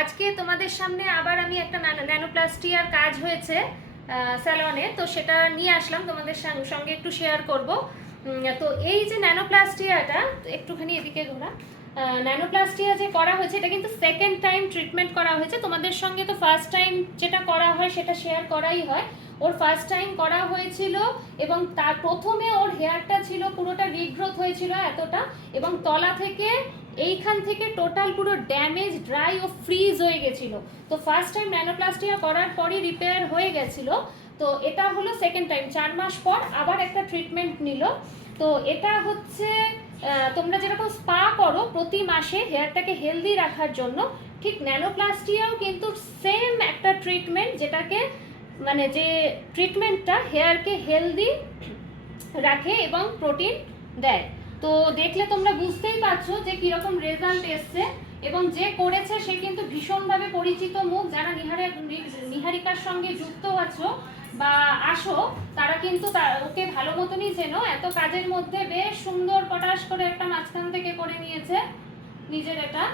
আজকে তোমাদের সামনে আবার আমি একটা ন্যানোপ্লাস্টিয়ার কাজ হয়েছে স্যালনে, তো সেটা নিয়ে আসলাম তোমাদের সঙ্গে একটু শেয়ার করব। তো এই যে ন্যানোপ্লাস্টিয়াটা একটুখানি এদিকে ঘোরা, ন্যানোপ্লাস্টিয়া যে করা হয়েছে এটা কিন্তু সেকেন্ড টাইম ট্রিটমেন্ট করা হয়েছে। তোমাদের সঙ্গে তো ফার্স্ট টাইম যেটা করা হয় সেটা শেয়ার করাই হয়। ওর ফার্স্ট টাইম করা হয়েছিল এবং তার প্রথমে ওর হেয়ারটা ছিল পুরোটা রিগ্রোথ হয়েছিল এতটা, এবং তলা থেকে এইখান থেকে টোটাল পুরো ড্যামেজ, ড্রাই ও ফ্রিজ হয়ে গেছিল। তো ফার্স্ট টাইম ন্যানোপ্লাস্টিয়া করার পরই রিপেয়ার হয়ে গেছিল। তো এটা হলো সেকেন্ড টাইম, 4 মাস পর আবার একটা ট্রিটমেন্ট নিল। তো এটা হচ্ছে তোমরা যেরকম স্পা করো প্রতি মাসে হেয়ারটাকে হেলদি রাখার জন্য, ঠিক ন্যানোপ্লাস্টিয়াও কিন্তু সেম একটা ট্রিটমেন্ট, যেটাকে মানে যে ট্রিটমেন্টটা হেয়ারকে হেলদি রাখে এবং প্রোটিন দেয়। তো দেখলে তোমরা বুঝতেই পারছো যে কীরকম রেজাল্ট এসছে, এবং যে করেছে সে কিন্তু ভীষণভাবে পরিচিত মুখ। যারা নিহারিকার সঙ্গে যুক্ত আছো বা আসো তারা কিন্তু ওকে ভালো মতনই চেনো। এত কাজের মধ্যে বেশ সুন্দর পটাশ করে একটা মাঝখান থেকে করে নিয়েছে নিজের এটা।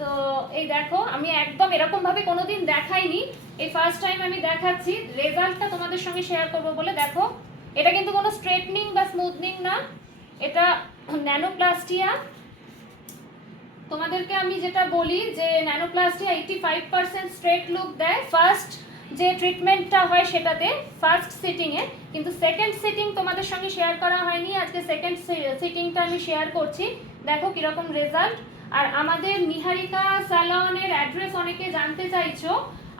তো এই দেখো, আমি একদম এরকম ভাবে কোনোদিন দেখাইনি, এই ফার্স্ট টাইম আমি দেখাচ্ছি। রেজাল্টটা তোমাদের সঙ্গে শেয়ার করবো বলে। দেখো, এটা কিন্তু কোনো স্ট্রেটনিং বা স্মুথনিং না, এটা ন্যানোপ্লাস্টিয়া। তোমাদেরকে আমি যেটা বলি যে ন্যানোপ্লাস্টিয়া 85% স্ট্রেট লুক দেয় ফার্স্ট যে ট্রিটমেন্টটা হয় সেটাতে, ফার্স্ট সিটিংয়ে। কিন্তু সেকেন্ড সিটিং তোমাদের সঙ্গে শেয়ার করা হয়নি, আজকে সেকেন্ড সিটিংটা আমি শেয়ার করছি। দেখো কীরকম রেজাল্ট। আর আমাদের নিহারিকা স্যালনের অ্যাড্রেস অনেকে জানতে চাইছো।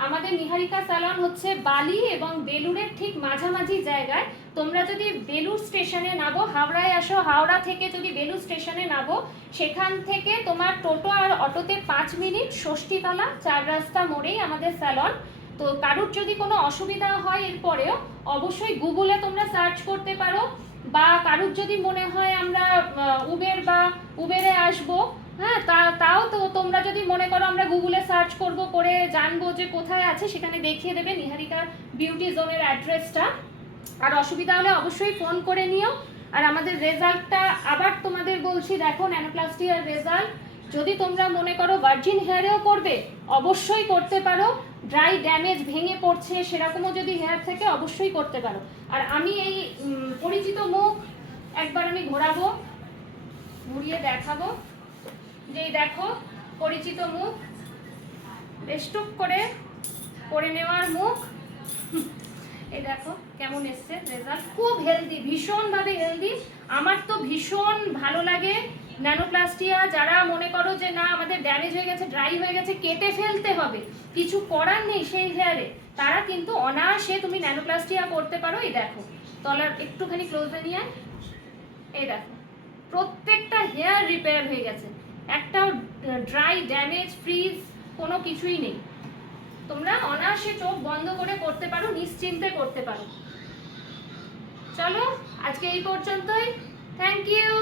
আমাদের নিহারিকা স্যালন হচ্ছে বালি এবং বেলুড়ের ঠিক মাঝামাঝি জায়গায়। তোমরা যদি বেলুড় স্টেশনে নামো, হাওড়ায় আসো, হাওড়া থেকে যদি বেলুড় স্টেশনে নামো, সেখান থেকে তোমার টোটো আর অটোতে 5 মিনিট, ষষ্ঠীতলা 4 রাস্তা মোড়েই আমাদের স্যালন। তো কারুর যদি কোনো অসুবিধা হয় এরপরেও অবশ্যই গুগলে তোমরা সার্চ করতে পারো, বা কারুর যদি মনে হয় আমরা উবেরে আসবো, হ্যাঁ, তাও তো তোমরা যদি মনে করো আমরা গুগলে সার্চ করব, করে জানবো যে কোথায় আছে, সেখানে দেখিয়ে দেবে নিহারিকার বিউটি জোনের অ্যাড্রেসটা। আর অসুবিধা হলে অবশ্যই ফোন করে নিও। আর আমাদের রেজাল্টটা আবার তোমাদের বলছি, দেখো ন্যানোপ্লাস্টিয়ার রেজাল্ট। যদি তোমরা মনে করো ভার্জিন হেয়ারেও করবে, অবশ্যই করতে পারো। ড্রাই ড্যামেজ ভেঙে পড়ছে সেরকমও যদি হেয়ার থাকে অবশ্যই করতে পারো। আর আমি এই পরিচিত মুখ একবার আমি ঘোরাবো, ঘুরিয়ে দেখাবো। যেই দেখো পরিচিত মুখ, বেষ্টুক করে নেওয়ার মুখ। এই দেখো কেমন এসছে রেজাল্ট, খুব হেলদি, ভীষণভাবে হেলদি। আমার তো ভীষণ ভালো লাগে ন্যানোপ্লাস্টিয়া। যারা মনে করো যে না আমাদের ড্যামেজ হয়ে গেছে, ড্রাই হয়ে গেছে, কেটে ফেলতে হবে, কিছু করার নেই সেই হেয়ারে, তারা কিন্তু অনায়াসে তুমি ন্যানোপ্লাস্টিয়া করতে পারো। এই দেখো তলার একটুখানি ক্লোজে নিয়ে, এই দেখো প্রত্যেকটা হেয়ার রিপেয়ার হয়ে গেছে, একটাও ড্রাই ড্যামেজ ফ্রিজ কোনো কিছুই নেই। তোমরা অনায়াসে চোখ বন্ধ করে করতে পারো, নিশ্চিন্তে করতে পারো। চলো আজকে এই পর্যন্তই, থ্যাংক ইউ।